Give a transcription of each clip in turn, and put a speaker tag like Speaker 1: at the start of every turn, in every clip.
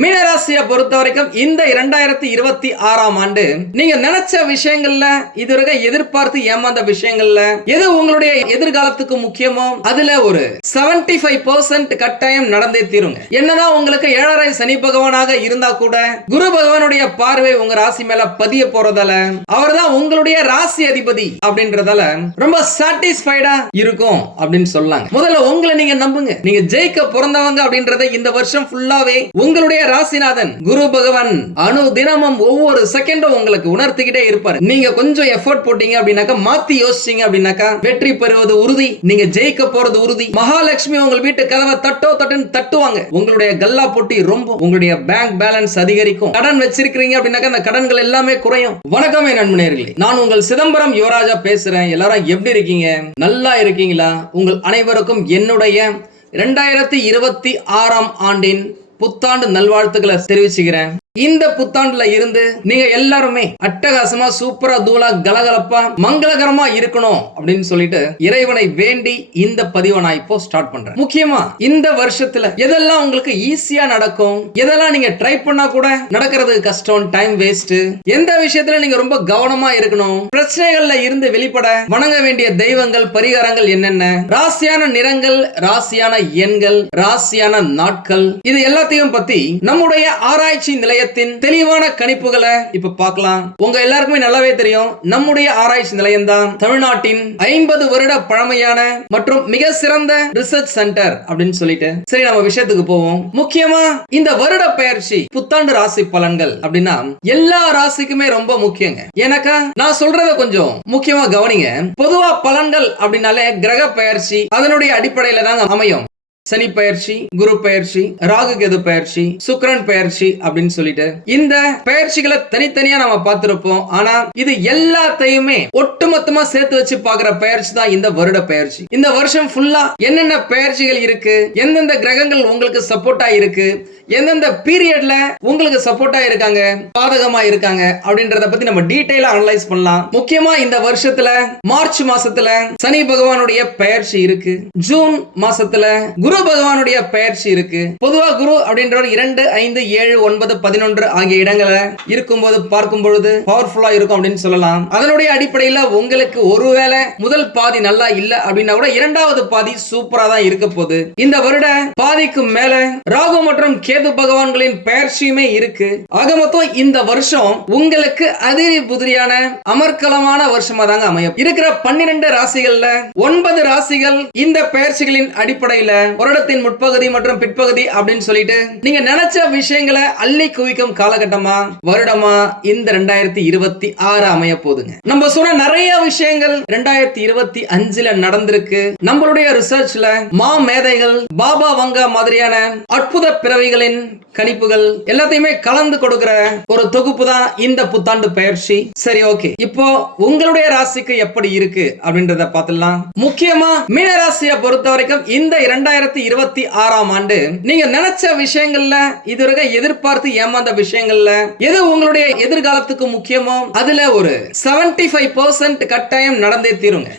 Speaker 1: மீனராசியை பொறுத்த வரைக்கும் இந்த இரண்டாயிரத்தி இருபத்தி ஆறாம் ஆண்டு நீங்க நினைச்ச விஷயங்கள்ல இதுவரை எதிர்பார்த்து ஏமாந்த விஷயங்கள்ல எது உங்களுடைய எதிர்காலத்துக்கு முக்கியமோ அதுல ஒரு செவன்டி ஃபைவ் பர்சன்ட் கட்டாயம் நடந்தே தீருங்க என்னதான் உங்களுக்கு ஏழரை சனி பகவானாக இருந்தா கூட குரு பகவானுடைய பார்வை உங்க ராசி மேல பதிய போறதால அவர் தான் உங்களுடைய ராசி அதிபதி அப்படின்றதால ரொம்ப சாட்டிஸ்பைடா இருக்கும் அப்படின்னு சொல்லாங்க முதல்ல உங்களை நீங்க நம்புங்க நீங்க ஜெயிக்க பிறந்தவங்க அப்படின்றத இந்த வருஷம் ஃபுல்லாவே உங்களுடைய ராசிநாதன் குரு பகவான் அணு தினமும் ஒவ்வொரு செகண்டும் உங்களுக்கு உணர்த்திக்கிட்டே இருப்பாரு நீங்க கொஞ்சம் எஃபோர்ட் போட்டீங்க அப்படின்னாக்கா மாத்தி யோசிச்சீங்க அப்படின்னாக்கா வெற்றி பெறுவது உறுதி நீங்க ஜெயிக்க போறது உறுதி மகாலட்சுமி உங்கள் வீட்டு கதவை தட்டோ தட்டுன்னு தட்டுவாங்க உங்களுடைய கல்லா போட்டி ரொம்ப உங்களுடைய பேங்க் பேலன்ஸ் அதிகரிக்கும் கடன் வச்சிருக்கீங்க அப்படின்னாக்கா அந்த கடன்கள் எல்லாமே குறையும் வணக்கமே நண்பனர்களே நான் உங்கள் சிதம்பரம் யுவராஜா பேசுறேன் எல்லாரும் எப்படி இருக்கீங்க நல்லா இருக்கீங்களா உங்கள் அனைவருக்கும் என்னுடைய ரெண்டாயிரத்தி இருபத்தி ஆறாம் ஆண்டின் புத்தாண்டு நல்வாழ்த்துக்களை தெரிவிச்சுக்கிறேன் இந்த புத்தாண்டுல இருந்து நீங்க எல்லாருமே அட்டகாசமா சூப்பரா தூளா கலகலப்பா மங்களகரமா இருக்கணும் அப்படின்னு சொல்லிட்டு இறைவனை வேண்டி இந்த பதிவை நான் இப்போ ஸ்டார்ட் பண்றேன் முக்கியமா இந்த வருஷத்துல எதெல்லாம் உங்களுக்கு ஈஸியா நடக்கும் எதெல்லாம் நீங்க ட்ரை பண்ணா கூட நடக்கிறது கஷ்டம் டைம் வேஸ்ட் எந்த விஷயத்துல நீங்க ரொம்ப கவனமா இருக்கணும் பிரச்சனைகள்ல இருந்து வெளிப்பட வணங்க வேண்டிய தெய்வங்கள் பரிகாரங்கள் என்னென்ன ராசியான நிறங்கள் ராசியான எண்கள் ராசியான நாட்கள் இது எல்லாத்தையும் பத்தி நம்முடைய ஆராய்ச்சி நிலைய நிலையத்தின் தெளிவான கணிப்புகளை இப்ப பார்க்கலாம் உங்க எல்லாருக்குமே நல்லாவே தெரியும் நம்முடைய ஆராய்ச்சி நிலையம் தான் தமிழ்நாட்டின் ஐம்பது வருட பழமையான மற்றும் மிக சிறந்த ரிசர்ச் சென்டர் அப்படின்னு சொல்லிட்டு சரி நம்ம விஷயத்துக்கு போவோம் முக்கியமா இந்த வருட பயிற்சி புத்தாண்டு ராசி பலன்கள் அப்படின்னா எல்லா ராசிக்குமே ரொம்ப முக்கியங்க எனக்கா நான் சொல்றத கொஞ்சம் முக்கியமா கவனிங்க பொதுவா பலன்கள் அப்படின்னாலே கிரக பயிற்சி அதனுடைய அடிப்படையில தாங்க அமையும் சனி பயிற்சி குரு பயிற்சி ராகு கேது பயிற்சி சுக்கரன் பயிற்சி அப்படின்னு சொல்லிட்டு இந்த பயிற்சிகளை தனித்தனியா நம்ம பார்த்திருப்போம் ஆனா இது எல்லாத்தையுமே ஒட்டுமொத்தமா சேர்த்து வச்சு பாக்குற பயிற்சி தான் இந்த வருட பயிற்சி இந்த வருஷம் ஃபுல்லா என்னென்ன பயிற்சிகள் இருக்கு எந்தெந்த கிரகங்கள் உங்களுக்கு சப்போர்ட்டா இருக்கு எந்தெந்த பீரியட்ல உங்களுக்கு சப்போர்ட்டா இருக்காங்க பாதகமா இருக்காங்க அப்படின்றத பத்தி நம்ம டீடைலா அனலைஸ் பண்ணலாம் முக்கியமா இந்த வருஷத்துல மார்ச் மாசத்துல சனி பகவானுடைய பயிற்சி இருக்கு ஜூன் மாசத்துல குரு பகவானுடைய பயிற்சி இருக்கு பொதுவா குரு அப்படின்றவர் இரண்டு ஐந்து ஏழு ஒன்பது பதினொன்று ஆகிய இடங்கள இருக்கும்போது பார்க்கும் பொழுது பவர்ஃபுல்லா இருக்கும் அப்படின்னு சொல்லலாம் அதனுடைய அடிப்படையில உங்களுக்கு ஒருவேளை முதல் பாதி நல்லா இல்ல அப்படின்னா கூட இரண்டாவது பாதி சூப்பரா தான் இருக்க போகுது இந்த வருட பாதிக்கும் மேல ராகு மற்றும் கே கேது பகவான்களின் பெயர்ச்சியுமே இருக்கு ஆக மொத்தம் இந்த வருஷம் உங்களுக்கு அதிரி புதிரியான அமர்கலமான வருஷமா தாங்க அமையும் இருக்கிற பன்னிரண்டு ராசிகள்ல ஒன்பது ராசிகள் இந்த பெயர்ச்சிகளின் அடிப்படையில புரடத்தின் முற்பகுதி மற்றும் பிற்பகுதி அப்படின்னு சொல்லிட்டு நீங்க நினைச்ச விஷயங்களை அள்ளி குவிக்கும் காலகட்டமா வருடமா இந்த ரெண்டாயிரத்தி இருபத்தி ஆறு அமைய போதுங்க நம்ம சொன்ன நிறைய விஷயங்கள் ரெண்டாயிரத்தி இருபத்தி அஞ்சுல நடந்திருக்கு நம்மளுடைய ரிசர்ச்ல மா மேதைகள் பாபா வங்கா மாதிரியான அற்புத பிறவிகளை கிரகங்களின் கணிப்புகள் எல்லாத்தையுமே கலந்து கொடுக்கிற ஒரு தொகுப்பு தான் இந்த புத்தாண்டு பயிற்சி சரி ஓகே இப்போ உங்களுடைய ராசிக்கு எப்படி இருக்கு அப்படின்றத பார்த்துடலாம் முக்கியமா மீன ராசியை பொறுத்த வரைக்கும் இந்த இரண்டாயிரத்தி இருபத்தி ஆறாம் ஆண்டு நீங்க நினைச்ச விஷயங்கள்ல இதுவரைக்கும் எதிர்பார்த்து ஏமாந்த விஷயங்கள்ல எது உங்களுடைய எதிர்காலத்துக்கு முக்கியமோ அதுல ஒரு செவன்டி ஃபைவ் பர்சன்ட் கட்டாயம் நடந்தே தீருங்க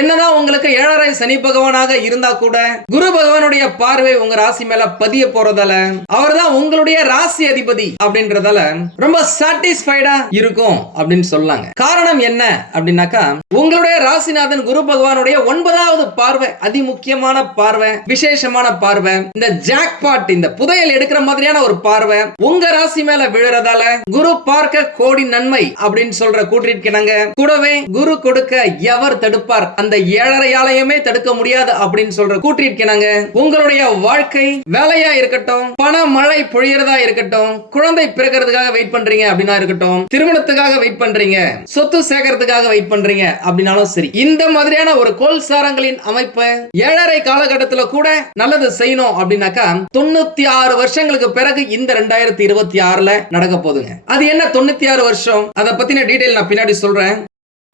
Speaker 1: என்னதான் உங்களுக்கு ஏழரை சனி பகவானாக இருந்தா கூட குரு பகவானுடைய பார்வை உங்க ராசி மேல பதிய போறதால அவர் தான் உங்களுடைய ராசி அதிபதி அப்படின்றதால ரொம்ப சாட்டிஸ்பைடா இருக்கும் அப்படின்னு சொல்லாங்க காரணம் என்ன அப்படின்னாக்கா உங்களுடைய ராசிநாதன் குரு பகவானுடைய ஒன்பதாவது பார்வை அதி முக்கியமான பார்வை விசேஷமான பார்வை இந்த ஜாக்பாட் இந்த புதையல் எடுக்கிற மாதிரியான ஒரு பார்வை உங்க ராசி மேல விழுறதால குரு பார்க்க கோடி நன்மை அப்படின்னு சொல்ற கூட்டிருக்கிறாங்க கூடவே குரு கொடுக்க எவர் தடுப்பார் அந்த ஏழரையாலையுமே தடுக்க முடியாது அப்படின்னு சொல்ற கூட்டிருக்கிறாங்க உங்களுடைய வாழ்க்கை வேலையா இருக்கட்டும் பண மழை பொழியறதா இருக்கட்டும் குழந்தை பிறக்கிறதுக்காக வெயிட் பண்றீங்க அப்படின்னா இருக்கட்டும் திருமணத்துக்காக வெயிட் பண்றீங்க சொத்து சேர்க்கறதுக்காக வெயிட் பண்றீங்க அப்படின்னாலும் சரி இந்த மாதிரியான ஒரு கோல்சாரங்களின் அமைப்பு ஏழரை காலகட்டத்தில் கூட நல்லது செய்யணும் அப்படின்னாக்கா தொண்ணூத்தி ஆறு வருஷங்களுக்கு பிறகு இந்த ரெண்டாயிரத்தி இருபத்தி ஆறுல நடக்க போகுதுங்க அது என்ன தொண்ணூத்தி ஆறு வருஷம் அதை பத்தின டீடைல் நான் பின்னாடி சொல்றேன்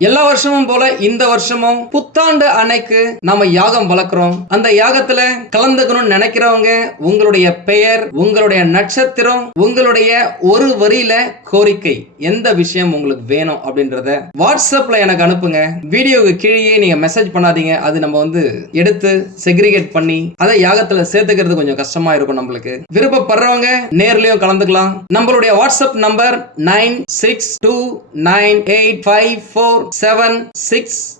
Speaker 1: எல்லா வருஷமும் போல இந்த வருஷமும் புத்தாண்டு அன்னைக்கு நாம யாகம் வளர்க்குறோம் அந்த யாகத்துல கலந்துக்கணும்னு நினைக்கிறவங்க உங்களுடைய பெயர் உங்களுடைய நட்சத்திரம் உங்களுடைய ஒரு வரியில கோரிக்கை எந்த விஷயம் உங்களுக்கு வேணும் அப்படின்றத வாட்ஸ்அப்ல எனக்கு அனுப்புங்க வீடியோவுக்கு கீழே நீங்க மெசேஜ் பண்ணாதீங்க அது நம்ம வந்து எடுத்து செக்ரிகேட் பண்ணி அதை யாகத்துல சேர்த்துக்கிறது கொஞ்சம் கஷ்டமா இருக்கும் நம்மளுக்கு விருப்பப்படுறவங்க நேர்லயும் கலந்துக்கலாம் நம்மளுடைய WhatsApp number nine six two nine eight five four 7, 6,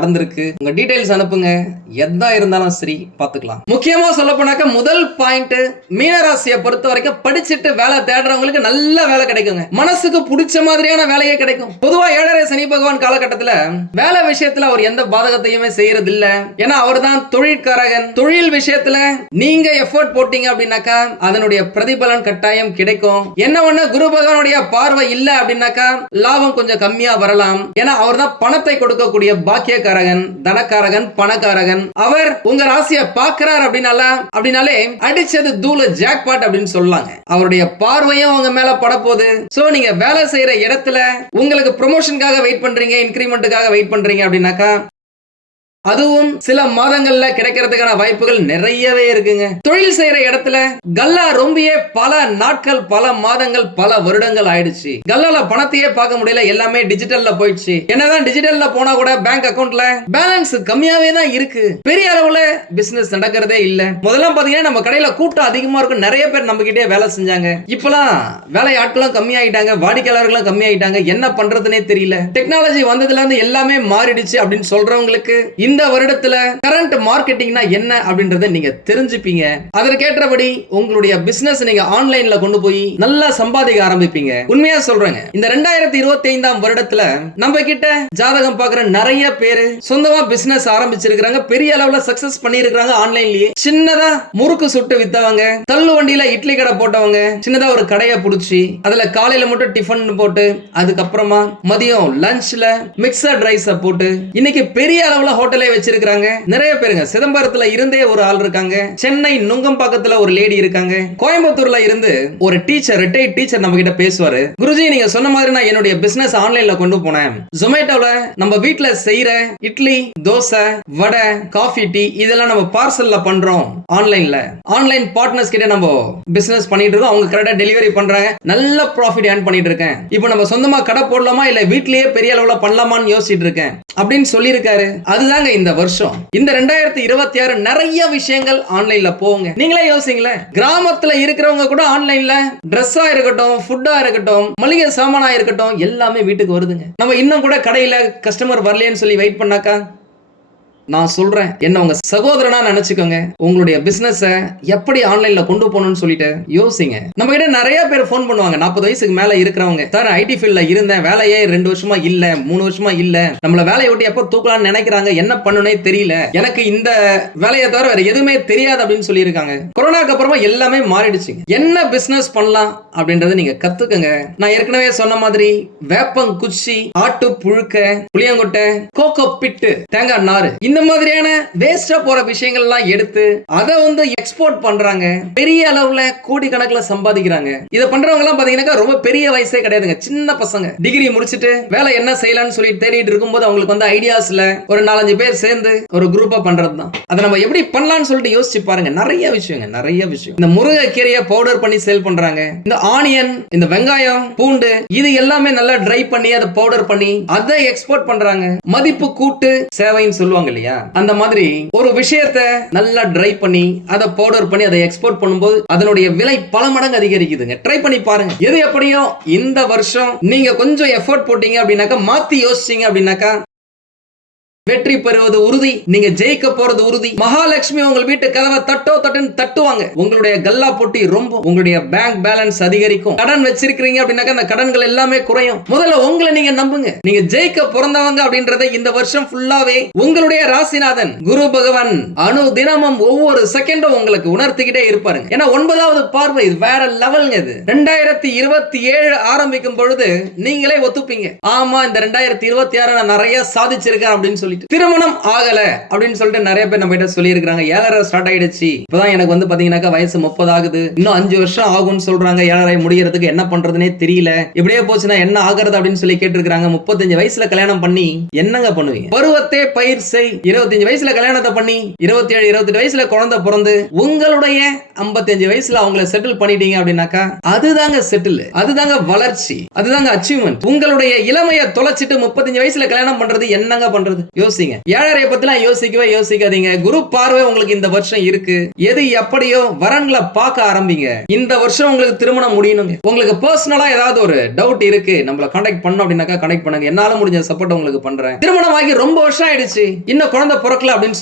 Speaker 1: நடந்திருக்கு உங்க டீடைல்ஸ் அனுப்புங்க எதா இருந்தாலும் சரி பாத்துக்கலாம் முக்கியமா சொல்ல போனாக்க முதல் பாயிண்ட் மீனராசியை பொறுத்த வரைக்கும் படிச்சுட்டு வேலை தேடுறவங்களுக்கு நல்ல வேலை கிடைக்குங்க மனசுக்கு பிடிச்ச மாதிரியான வேலையே கிடைக்கும் பொதுவா ஏழரை சனி பகவான் காலகட்டத்துல வேலை விஷயத்துல அவர் எந்த பாதகத்தையுமே செய்யறது இல்ல ஏன்னா அவர் தான் தொழிற்காரகன் தொழில் விஷயத்துல நீங்க எஃபோர்ட் போட்டீங்க அப்படின்னாக்கா அதனுடைய பிரதிபலன் கட்டாயம் கிடைக்கும் என்ன ஒண்ணு குரு பகவானுடைய பார்வை இல்ல அப்படின்னாக்கா லாபம் கொஞ்சம் கம்மியா வரலாம் ஏன்னா அவர் தான் பணத்தை கொடுக்கக்கூடிய பாக்கிய வேலைக்காரகன் தனக்காரகன் பணக்காரகன் அவர் உங்க ராசிய பாக்குறாரு அப்படின்னால அப்படின்னாலே அடிச்சது தூள ஜாக் பாட் அப்படின்னு சொல்லாங்க அவருடைய பார்வையும் அவங்க மேல படப்போகுது சோ நீங்க வேலை செய்யற இடத்துல உங்களுக்கு ப்ரொமோஷனுக்காக வெயிட் பண்றீங்க இன்கிரிமெண்ட்டுக்காக வெயிட் பண்றீங்க அப்படின்னாக்கா அதுவும் சில மாதங்கள்ல கிடைக்கிறதுக்கான வாய்ப்புகள் நிறையவே இருக்குங்க தொழில் செய்யற இடத்துல கல்லா ரொம்பியே பல நாட்கள் பல மாதங்கள் பல வருடங்கள் ஆயிடுச்சு கல்லால பணத்தையே பார்க்க முடியல எல்லாமே டிஜிட்டல்ல போயிடுச்சு என்னதான் டிஜிட்டல்ல போனா கூட பேங்க் அக்கவுண்ட்ல பேலன்ஸ் கம்மியாவே தான் இருக்கு பெரிய அளவுல பிசினஸ் நடக்கிறதே இல்ல முதல்ல பாத்தீங்கன்னா நம்ம கடையில கூட்டம் அதிகமா இருக்கும் நிறைய பேர் நம்ம கிட்டே வேலை செஞ்சாங்க இப்பெல்லாம் வேலை ஆட்களும் கம்மி ஆயிட்டாங்க வாடிக்கையாளர்களும் கம்மி ஆயிட்டாங்க என்ன பண்றதுனே தெரியல டெக்னாலஜி வந்ததுல இருந்து எல்லாமே மாறிடுச்சு அப்படின்னு சொல்றவங்களுக்கு இந்த வருடத்துல கரண்ட் மார்க்கெட்டிங்னா என்ன அப்படின்றத நீங்க தெரிஞ்சுப்பீங்க அதற்கேற்றபடி உங்களுடைய பிசினஸ் நீங்க ஆன்லைன்ல கொண்டு போய் நல்லா சம்பாதிக்க ஆரம்பிப்பீங்க உண்மையா சொல்றேங்க இந்த ரெண்டாயிரத்தி இருபத்தி ஐந்தாம் வருடத்துல நம்ம கிட்ட ஜாதகம் பாக்குற நிறைய பேரு சொந்தமா பிசினஸ் ஆரம்பிச்சிருக்காங்க பெரிய அளவுல சக்சஸ் பண்ணிருக்காங்க ஆன்லைன்லயே சின்னதா முறுக்கு சுட்டு வித்தவங்க தள்ளு வண்டியில இட்லி கடை போட்டவங்க சின்னதா ஒரு கடையை புடிச்சு அதுல காலையில மட்டும் டிஃபன் போட்டு அதுக்கப்புறமா மதியம் லஞ்ச்ல மிக்சர் ரைஸ போட்டு இன்னைக்கு பெரிய அளவுல ஹோட்டல் முதலே வச்சிருக்காங்க நிறைய பேருங்க சிதம்பரத்துல இருந்தே ஒரு ஆள் இருக்காங்க சென்னை நுங்கம்பாக்கத்துல ஒரு லேடி இருக்காங்க கோயம்புத்தூர்ல இருந்து ஒரு டீச்சர் ரிட்டையர்ட் டீச்சர் நம்ம கிட்ட பேசுவாரு குருஜி நீங்க சொன்ன மாதிரி நான் என்னுடைய பிசினஸ் ஆன்லைன்ல கொண்டு போனேன் ஜொமேட்டோல நம்ம வீட்டுல செய்யற இட்லி தோசை வடை காஃபி டீ இதெல்லாம் நம்ம பார்சல்ல பண்றோம் ஆன்லைன்ல ஆன்லைன் பார்ட்னர்ஸ் கிட்ட நம்ம பிசினஸ் பண்ணிட்டு இருக்கோம் அவங்க கரெக்டா டெலிவரி பண்றாங்க நல்ல ப்ராஃபிட் ஏர்ன் பண்ணிட்டு இருக்கேன் இப்போ நம்ம சொந்தமா கடை போடலாமா இல்ல வீட்லயே பெரிய அளவுல பண்ணலாமான்னு யோசிச்சுட்டு இருக்கேன் அப்படின்னு சொல்லியிருக்காரு அதுதாங்க இந்த வருஷம் இந்த ரெண்டாயிரத்தி இருபத்தி ஆறு நிறைய விஷயங்கள் ஆன்லைன்ல போங்க நீங்களே யோசிங்களேன் கிராமத்துல இருக்கிறவங்க கூட ஆன்லைன்ல ட்ரெஸ்ஸா இருக்கட்டும் ஃபுட்டா இருக்கட்டும் மளிகை சாமானா இருக்கட்டும் எல்லாமே வீட்டுக்கு வருதுங்க நம்ம இன்னும் கூட கடையில கஸ்டமர் வரலையேன்னு சொல்லி வெயிட் பண்ணாக்கா நான் சொல்றேன் என்ன உங்க சகோதரனா நினைச்சுக்கோங்க உங்களுடைய பிசினஸ எப்படி ஆன்லைன்ல கொண்டு போகணும்னு சொல்லிட்டு யோசிங்க நம்ம கிட்ட நிறைய பேர் ஃபோன் பண்ணுவாங்க நாற்பது வயசுக்கு மேல இருக்கிறவங்க சார் ஐடி ஃபீல்ட்ல இருந்தேன் வேலையே ரெண்டு வருஷமா இல்ல மூணு வருஷமா இல்ல நம்மள வேலையை விட்டு எப்ப தூக்கலாம்னு நினைக்கிறாங்க என்ன பண்ணுனே தெரியல எனக்கு இந்த வேலையை தவிர வேற எதுவுமே தெரியாது அப்படின்னு சொல்லியிருக்காங்க கொரோனாக்கு அப்புறமா எல்லாமே மாறிடுச்சு என்ன பிசினஸ் பண்ணலாம் அப்படின்றத நீங்க கத்துக்கங்க நான் ஏற்கனவே சொன்ன மாதிரி வேப்பங்குச்சி ஆட்டு புழுக்க புளியங்கொட்டை கோகோ பிட்டு தேங்காய் நாறு இந்த இந்த மாதிரியான வேஸ்டா போற விஷயங்கள்லாம் எடுத்து அதை வந்து எக்ஸ்போர்ட் பண்றாங்க பெரிய அளவுல கோடிக்கணக்கில் சம்பாதிக்கிறாங்க இதை பண்றவங்க எல்லாம் பாத்தீங்கன்னா ரொம்ப பெரிய வயசே கிடையாதுங்க சின்ன பசங்க டிகிரி முடிச்சுட்டு வேலை என்ன செய்யலாம்னு சொல்லி தேடிட்டு இருக்கும்போது அவங்களுக்கு வந்து ஐடியாஸ்ல ஒரு நாலஞ்சு பேர் சேர்ந்து ஒரு குரூப்பா பண்றது தான் அதை நம்ம எப்படி பண்ணலாம்னு சொல்லிட்டு யோசிச்சு பாருங்க நிறைய விஷயங்க நிறைய விஷயம் இந்த முருங்கை பவுடர் பண்ணி சேல் பண்றாங்க இந்த ஆனியன் இந்த வெங்காயம் பூண்டு இது எல்லாமே நல்லா ட்ரை பண்ணி அதை பவுடர் பண்ணி அதை எக்ஸ்போர்ட் பண்றாங்க மதிப்பு கூட்டு சேவைன்னு சொல்லுவாங்க இல்லையா அந்த மாதிரி ஒரு விஷயத்த நல்லா ட்ரை பண்ணி அதை பவுடர் பண்ணி அதை எக்ஸ்போர்ட் பண்ணும்போது அதனுடைய விலை பல மடங்கு அதிகரிக்குதுங்க ட்ரை பண்ணி பாருங்க எது எப்படியும் இந்த வருஷம் நீங்க கொஞ்சம் எஃபோர்ட் போட்டீங்க அப்படின்னாக்கா மாத்தி யோசிச்சீங்க அப்படின்னாக்கா வெற்றி பெறுவது உறுதி நீங்க ஜெயிக்க போறது உறுதி மகாலட்சுமி உங்க வீட்டு கதவை தட்டோ தட்டுன்னு தட்டுவாங்க உங்களுடைய கல்லா போட்டி ரொம்ப உங்களுடைய பேங்க் பேலன்ஸ் அதிகரிக்கும் கடன் வச்சிருக்கீங்க அப்படின்னாக்க அந்த கடன்கள் எல்லாமே குறையும் முதல்ல உங்களை நீங்க நம்புங்க நீங்க ஜெயிக்க பிறந்தவங்க அப்படின்றத இந்த வருஷம் ஃபுல்லாவே உங்களுடைய ராசிநாதன் குரு பகவான் அணு தினமும் ஒவ்வொரு செகண்டும் உங்களுக்கு உணர்த்திக்கிட்டே இருப்பாருங்க ஏன்னா ஒன்பதாவது பார்வை இது வேற லெவல் இது ரெண்டாயிரத்தி இருபத்தி ஏழு ஆரம்பிக்கும் பொழுது நீங்களே ஒத்துப்பீங்க ஆமா இந்த ரெண்டாயிரத்தி இருபத்தி ஆறு நான் நிறைய சாதிச்சிருக்கேன் அப்படின்னு சொல்லி சொல்லிட்டு திருமணம் ஆகல அப்படின்னு சொல்லிட்டு நிறைய பேர் நம்ம கிட்ட சொல்லியிருக்காங்க ஏழரை ஸ்டார்ட் ஆயிடுச்சு இப்பதான் எனக்கு வந்து பாத்தீங்கன்னாக்கா வயசு முப்பது ஆகுது இன்னும் அஞ்சு வருஷம் ஆகும்னு சொல்றாங்க ஏழரை முடியறதுக்கு என்ன பண்றதுனே தெரியல இப்படியே போச்சுன்னா என்ன ஆகிறது அப்படின்னு சொல்லி கேட்டிருக்காங்க முப்பத்தஞ்சு வயசுல கல்யாணம் பண்ணி என்னங்க பண்ணுவீங்க பருவத்தை பயிர் செய் இருபத்தஞ்சு வயசுல கல்யாணத்தை பண்ணி இருபத்தி ஏழு இருபத்தி வயசுல குழந்தை பிறந்து உங்களுடைய ஐம்பத்தஞ்சு வயசுல அவங்களை செட்டில் பண்ணிட்டீங்க அப்படின்னாக்கா அதுதாங்க செட்டில் அதுதாங்க வளர்ச்சி அதுதாங்க அச்சீவ்மெண்ட் உங்களுடைய இளமையை தொலைச்சிட்டு முப்பத்தஞ்சு வயசுல கல்யாணம் பண்றது என்னங்க பண்றது யோசிங்க ஏழரை பத்திலாம் யோசிக்கவே யோசிக்காதீங்க குரு பார்வை உங்களுக்கு இந்த வருஷம் இருக்கு எது எப்படியோ வரன்களை பார்க்க ஆரம்பிங்க இந்த வருஷம் உங்களுக்கு திருமணம் முடியணும் உங்களுக்கு பர்சனலா ஏதாவது ஒரு டவுட் இருக்கு நம்மள கான்டாக்ட் பண்ணோம் அப்படின்னாக்கா கனெக்ட் பண்ணுங்க என்னால முடிஞ்ச சப்போர்ட் உங்களுக்கு பண்றேன் திருமணம் ஆகி ரொம்ப வருஷம் ஆயிடுச்சு இன்னும் குழந்தை பிறக்கல அப்படின்னு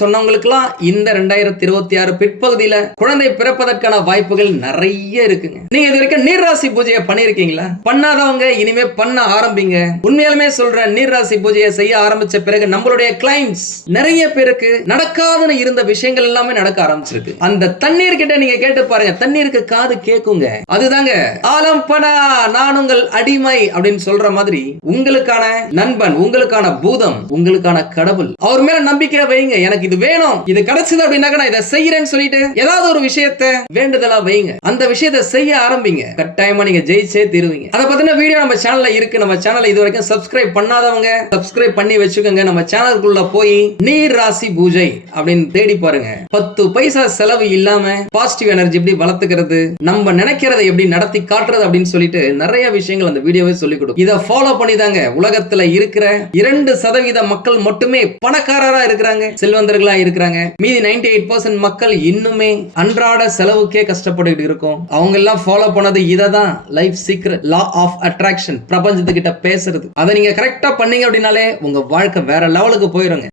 Speaker 1: எல்லாம் இந்த ரெண்டாயிரத்தி இருபத்தி ஆறு பிற்பகுதியில குழந்தை பிறப்பதற்கான வாய்ப்புகள் நிறைய இருக்குங்க நீங்க இது வரைக்கும் நீர்ராசி பூஜையை பண்ணிருக்கீங்களா பண்ணாதவங்க இனிமே பண்ண ஆரம்பிங்க உண்மையாலுமே சொல்றேன் நீர்ராசி பூஜையை செய்ய ஆரம்பிச்ச பிறகு நம்மளுடைய கிளைம்ஸ் நிறைய பேருக்கு நடக்காதுன்னு இருந்த விஷயங்கள் எல்லாமே நடக்க ஆரம்பிச்சிருக்கு அந்த தண்ணீர் கிட்ட நீங்க கேட்டு பாருங்க தண்ணீருக்கு காது கேக்குங்க அதுதாங்க ஆலம் படா நான் உங்கள் அடிமை அப்படின்னு சொல்ற மாதிரி உங்களுக்கான நண்பன் உங்களுக்கான பூதம் உங்களுக்கான கடவுள் அவர் மேல நம்பிக்கை வைங்க எனக்கு இது வேணும் இது கிடைச்சது அப்படின்னாக்க நான் இதை செய்யறேன்னு சொல்லிட்டு ஏதாவது ஒரு விஷயத்த வேண்டுதலா வைங்க அந்த விஷயத்த செய்ய ஆரம்பிங்க கட்டாயமா நீங்க ஜெயிச்சே தீருவீங்க அதை பத்தின வீடியோ நம்ம சேனல்ல இருக்கு நம்ம சேனலை இது வரைக்கும் சப்ஸ்கிரைப் பண்ணாதவங்க சப்ஸ்கிரைப் பண்ணி வச்சுக்கோங்க நம்ம சேனல் பாஸ்டார்க்குள்ள போய் நீர் ராசி பூஜை அப்படின்னு தேடி பாருங்க பத்து பைசா செலவு இல்லாம பாசிட்டிவ் எனர்ஜி எப்படி வளர்த்துக்கிறது நம்ம நினைக்கிறத எப்படி நடத்தி காட்டுறது அப்படின்னு சொல்லிட்டு நிறைய விஷயங்கள் அந்த வீடியோவே சொல்லி கொடுக்கும் இதை ஃபாலோ பண்ணி தாங்க உலகத்துல இருக்கிற இரண்டு சதவீத மக்கள் மட்டுமே பணக்காரரா இருக்கிறாங்க செல்வந்தர்களா இருக்கிறாங்க மீதி நைன்டி எயிட் பர்சன்ட் மக்கள் இன்னுமே அன்றாட செலவுக்கே கஷ்டப்பட்டு இருக்கும் அவங்க எல்லாம் ஃபாலோ பண்ணது இதை தான் life secret law of attraction பிரபஞ்சத்துக்கிட்ட பேசுறது அதை நீங்க கரெக்டா பண்ணீங்க அப்படின்னாலே உங்க வாழ்க்கை வேற லெவலுக்கு போயிடுங்க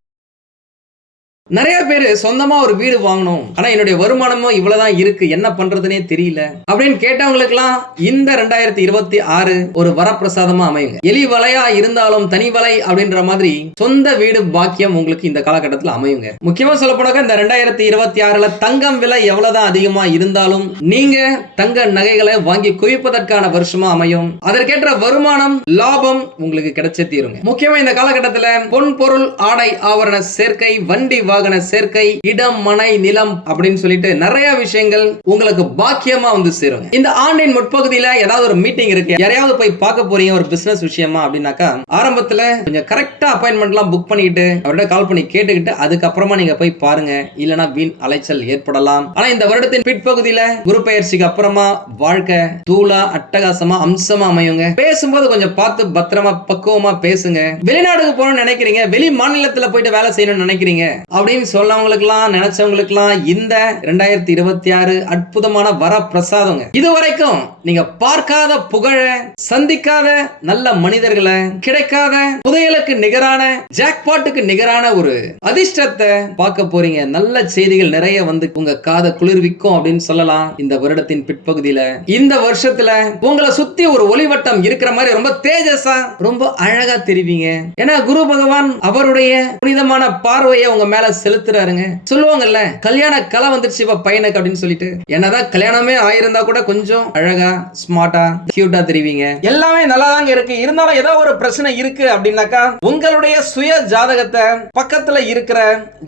Speaker 1: நிறைய பேர் சொந்தமா ஒரு வீடு வாங்கணும் ஆனா என்னுடைய வருமானமும் இவ்வளவுதான் இருக்கு என்ன பண்றதுனே தெரியல அப்படின்னு கேட்டவங்களுக்கு எல்லாம் இந்த ரெண்டாயிரத்தி இருபத்தி ஆறு ஒரு வரப்பிரசாதமா அமையுங்க எலி வலையா இருந்தாலும் தனி வலை அப்படின்ற மாதிரி சொந்த வீடு பாக்கியம் உங்களுக்கு இந்த காலகட்டத்தில் அமையுங்க முக்கியமா சொல்ல போனாக்க இந்த ரெண்டாயிரத்தி இருபத்தி ஆறுல தங்கம் விலை எவ்வளவுதான் அதிகமா இருந்தாலும் நீங்க தங்க நகைகளை வாங்கி குவிப்பதற்கான வருஷமா அமையும் அதற்கேற்ற வருமானம் லாபம் உங்களுக்கு கிடைச்ச தீருங்க முக்கியமா இந்த காலகட்டத்தில் பொன் பொருள் ஆடை ஆவரண சேர்க்கை வண்டி வாகன சேர்க்கை இடம் மனை நிலம் அப்படின்னு சொல்லிட்டு நிறைய விஷயங்கள் உங்களுக்கு பாக்கியமா வந்து சேரும் இந்த ஆன்லைன் முற்பகுதியில ஏதாவது ஒரு மீட்டிங் இருக்கு யாரையாவது போய் பார்க்க போறீங்க ஒரு பிசினஸ் விஷயமா அப்படின்னாக்கா ஆரம்பத்துல கொஞ்சம் கரெக்டா அப்பாயின்மெண்ட் புக் பண்ணிட்டு அவர்கிட்ட கால் பண்ணி கேட்டுக்கிட்டு அதுக்கப்புறமா நீங்க போய் பாருங்க இல்லனா வீண் அலைச்சல் ஏற்படலாம் ஆனா இந்த வருடத்தின் பிற்பகுதியில குரு பயிற்சிக்கு அப்புறமா வாழ்க்கை தூளா அட்டகாசமா அம்சமா அமையுங்க பேசும்போது கொஞ்சம் பார்த்து பத்திரமா பக்குவமா பேசுங்க வெளிநாடுக்கு போகணும்னு நினைக்கிறீங்க வெளி மாநிலத்துல போயிட்டு வேலை செய்யணும்னு நினைக்கிறீங்க அப்படின்னு சொல்லவங்களுக்குலாம் நினைச்சவங்களுக்குலாம் இந்த ரெண்டாயிரத்தி இருபத்தி ஆறு அற்புதமான வர பிரசாதங்க இது நீங்க பார்க்காத புகழ சந்திக்காத நல்ல மனிதர்களை கிடைக்காத புதையலுக்கு நிகரான ஜாக்பாட்டுக்கு நிகரான ஒரு அதிர்ஷ்டத்தை பார்க்க போறீங்க நல்ல செய்திகள் நிறைய வந்து உங்க காத குளிர்விக்கும் அப்படின்னு சொல்லலாம் இந்த வருடத்தின் பிற்பகுதியில இந்த வருஷத்துல உங்களை சுத்தி ஒரு ஒளிவட்டம் இருக்கிற மாதிரி ரொம்ப தேஜஸா ரொம்ப அழகா தெரிவிங்க ஏன்னா குரு பகவான் அவருடைய புனிதமான பார்வையை உங்க மேல செலுத்துறாருங்க சொல்லுவாங்கல்ல கல்யாண கலை வந்துருச்சு இப்ப பையனுக்கு அப்படின்னு சொல்லிட்டு என்னதான் கல்யாணமே ஆயிருந்தா கூட கொஞ்சம் அழகா ஸ்மார்ட்டா கியூட்டா தெரிவிங்க எல்லாமே நல்லா தாங்க இருக்கு இருந்தாலும் ஏதாவது ஒரு பிரச்சனை இருக்கு அப்படின்னாக்கா உங்களுடைய சுய ஜாதகத்தை பக்கத்துல இருக்கிற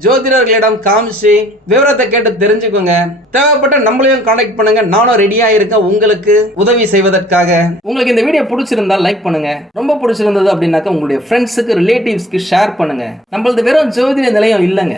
Speaker 1: ஜோதிடர்களிடம் காமிச்சு விவரத்தை கேட்டு தெரிஞ்சுக்கோங்க தேவைப்பட்ட நம்மளையும் கான்டாக்ட் பண்ணுங்க நானும் ரெடியா இருக்கேன் உங்களுக்கு உதவி செய்வதற்காக உங்களுக்கு இந்த வீடியோ பிடிச்சிருந்தா லைக் பண்ணுங்க ரொம்ப பிடிச்சிருந்தது அப்படின்னாக்கா உங்களுடைய ஃப்ரெண்ட்ஸுக்கு ரிலேட்டிவ்ஸ்க்கு ஷேர் பண்ணுங்க நம்மளது வெறும் ஜோதிட நிலையம் இல்லைங்க